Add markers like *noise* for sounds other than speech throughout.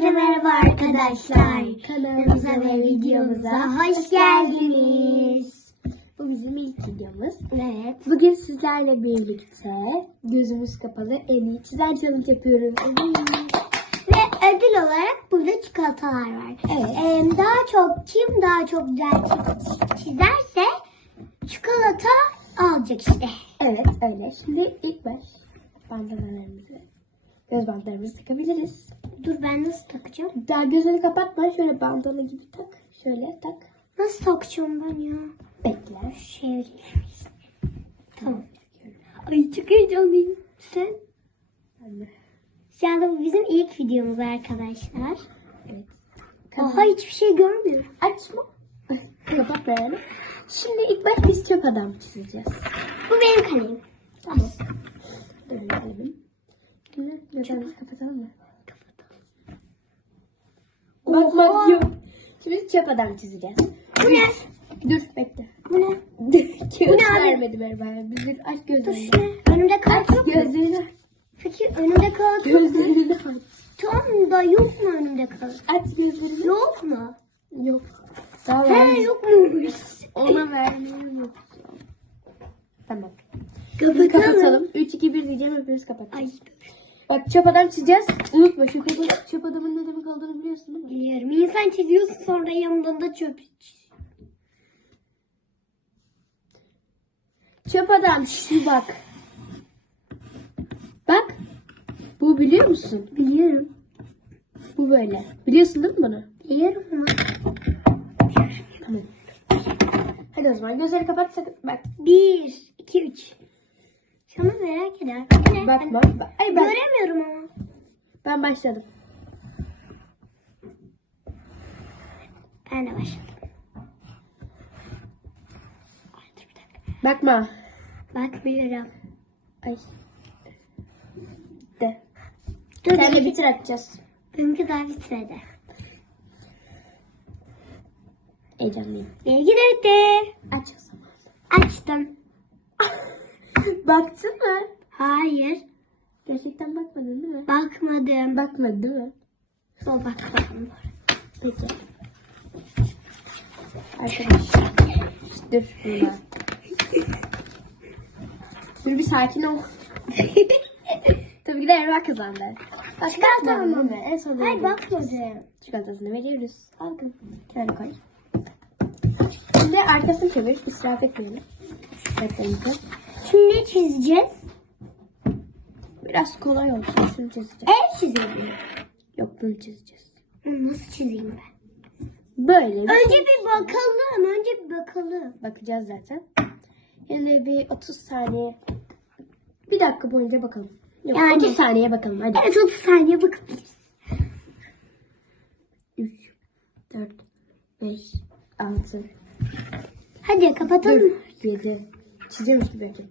Herkese merhaba arkadaşlar. Kanalımıza ve videomuza hoş geldiniz. Bu bizim ilk videomuz. Evet. Bugün sizlerle birlikte gözümüz kapalı en iyi çizer challenge yapıyoruz. Ve ödül olarak burada çikolatalar var. Evet. Ee, daha çok kim daha çok güzel çi- çizerse çikolata alacak işte. Evet öyle. Şimdi ilk baş bandanalarımızı, göz bantlarımızı takabiliriz. Dur ben nasıl takacağım? Daha gözünü kapatma. Şöyle bandana gibi tak. Şöyle tak. Nasıl takacağım ben ya? Bekle. Çevireyim. Tamam. Ay çok heyecanlıyım. Sen? Anne. Şu anda bu bizim ilk videomuz arkadaşlar. Evet. Oha hiçbir şey görmüyorum. Açma. *laughs* Kapatma yani. Şimdi ilk baş biz çöp adam çizeceğiz. Bu benim kalemim. Tamam. Böyle gidelim. Şimdi gözlerimizi kapatalım mı? Oha. Bakmak yok. Şimdi çöp adam çizeceğiz. Bu ne? Dur bekle. Bu ne? *laughs* Bu ne abi? vermedi Merve. Bir dur aç gözlerini. Önümde kağıt yok mu? Gözlerini aç. Peki önümde kağıt yok mu? Gözlerini aç. Tam da yok mu önümde kağıt? Aç gözlerini. Yok mu? Yok. Daha He yok muymuş? Ona vermeyi yok. Tamam. Kapatalım. Kapatalım. 3, 2, 1 diyeceğim hepimiz kapat. Ay Bak çöp adam çizeceğiz. Unutma şu çöp, adamın ne demek olduğunu biliyorsun? Biliyorum. İnsan çiziyorsun sonra yanından da çöp. Çöp adam şu bak. Bak. Bu biliyor musun? Biliyorum. Bu böyle. Biliyorsun değil mi bunu? Biliyorum ama. Tamam. Hadi o zaman gözleri kapat sakın. Bak. Bir, iki, üç. Şunu merak eder. Ne? Bakma. Ben Bak. Ay ben, Göremiyorum ama. ben başladım. Ben de başladım. Ay, dur bir dakika. Bakma. Bakmıyorum. Ay. De. Dur Sen de bitir atacağız. benimki daha bitmedi. Heyecanlıyım. Benimki de bitti. Aç o zaman. Açtım. *laughs* Baktın mı? Hayır. Gerçekten bakmadın değil mi? Bakmadım. Bakmadın değil mi? O bakmadım. Peki. Arkadaşlar. Dur Lina. Dur bir sakin ol. *laughs* Tabii ki de Erva kazandı. Ama. değil mi? En sonunda Hayır bakmadım. Çikolatasını veriyoruz. Aldım. Kenara koy. Şimdi arkasını çevir. İsraf etmeyelim. Şöyle Şimdi çizeceğiz? Biraz kolay olsun. Şunu çizeceğiz. El çizelim. Yok bunu çizeceğiz. Nasıl çizeyim ben? Böyle bir Önce şey. bir bakalım. Önce bir bakalım. Bakacağız zaten. Yine bir 30 saniye. Bir dakika boyunca bakalım. Yok, Yani- 30 saniye bakalım hadi. Evet 30 saniye bakabiliriz. 3, 4, 5, 6, Hadi kapatalım. 7. Çiziyormuş gibi belki.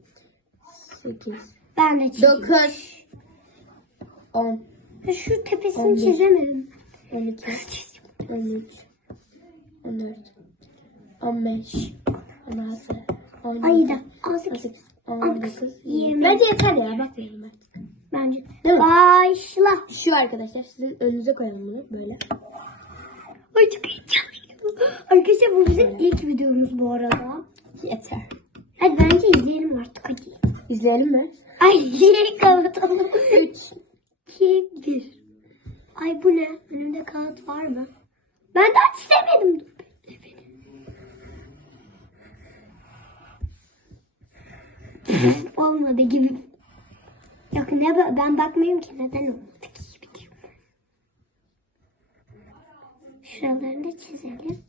8, Ben de çizeyim. 9, 10, Ha, Şu tepesini On bir. çizemedim. 12, Nasıl çizeceğim? 13, 14, 15, 16, 17, Ay da 18. 18, 19, 20. 20. Bence yeter ya bakmayalım ben. Bence. Değil mi? Başla. Şu arkadaşlar sizin önünüze koyalım bunu böyle. Ay çok heyecanlıyım. Arkadaşlar bu bizim ilk videomuz bu arada. Yeter. Hadi bence izleyelim artık hadi. İzleyelim mi? Ay direkt kapatalım. 3, 2, 1. Ay bu ne? Önümde kağıt var mı? Ben daha çizemedim. Dur bekle beni. Olmadı gibi. Yok ne ben bakmıyorum ki neden olmadı ki gibi diyorum. Şuralarını çizelim.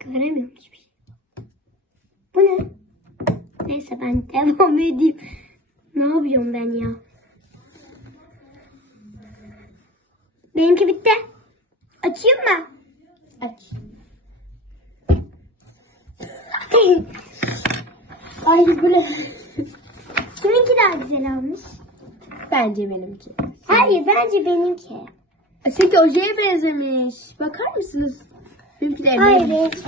Göremiyorum hiçbir şey. Bu ne? Neyse ben devam edeyim. Ne yapıyorum ben ya? Benimki bitti. Açayım mı? Aç. Ay ne? Kiminki daha güzel olmuş? Bence benimki. Hayır bence benimki. Çünkü ojeye benzemiş. Bakar mısınız? Hayır benimki.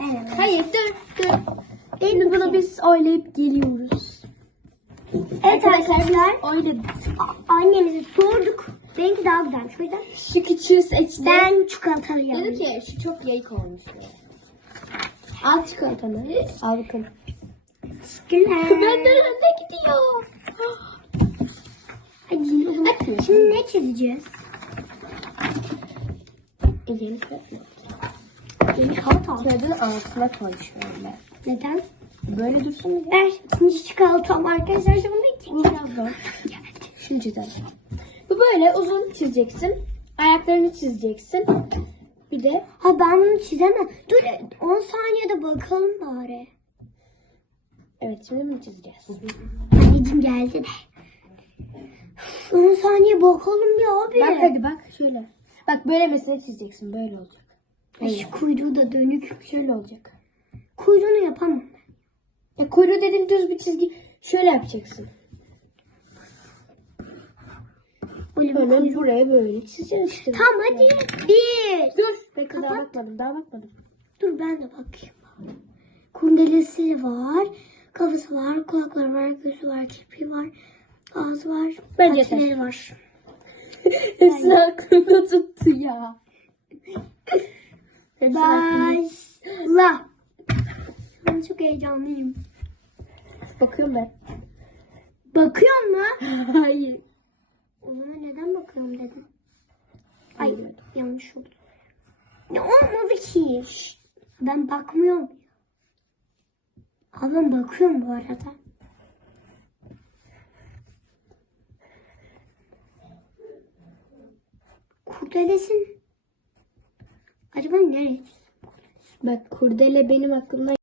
Evet. Hayır dur dur. Şimdi bunu biz oylayıp geliyoruz. Evet arkadaşlar a- annemize sorduk. Benimki daha güzelmiş. O yüzden Şu küçüğü seçti. ben çikolatalı Dedi yapayım. ki şu çok yayık olmuş. Al çikolatanı. Al bakalım. Teşekkürler. Önde gidiyor. Hadi o zaman. Hadi. Şimdi ne çizeceğiz? Yeni kağıt mı? Yeni kağıt al. Kağıdın altına koy şöyle. Neden? Böyle dursun mu? Ver ikinci çikolatam arkadaşlar. Şimdi ikinci Biraz zor. Şunu çizelim. Böyle uzun çizeceksin. Ayaklarını çizeceksin. Bir de Ha ben bunu çizemem. Dur 10 saniyede bakalım bari. evet şimdi bunu çizeceğiz. Anneciğim geldi de. 10 saniye bakalım ya abi. Bak hadi bak şöyle. Bak böyle mesela çizeceksin. Böyle olacak. Ay, Şu kuyruğu da dönük. Şöyle olacak. Kuyruğunu yapamam. Ya kuyruğu dediğin düz bir çizgi. Şöyle yapacaksın. Kuyruğu. buraya böyle çizeceksin işte. Tamam hadi. Bir. Dur. Bekle daha Kapat. bakmadım. Daha bakmadım. Dur ben de bakayım. Kundelesi var. Kafası var. Kulakları var. Gözü var. Kirpiği var. Ağzı var. Bence patileri var. *laughs* Hepsini aklımda tuttu ya. Hepsini aklımda. Başla. An çok heyecanlıyım. Bakıyorum ben. Bakıyor mu? *laughs* Hayır. Zaman neden bakıyorum dedim. Ay yanlış oldu. Ne olmadı ki? Şşt, Ben bakmıyorum. Ablam bakıyorum bu arada. Kurdelesin. Acaba nereye? Bak kurdele benim aklımda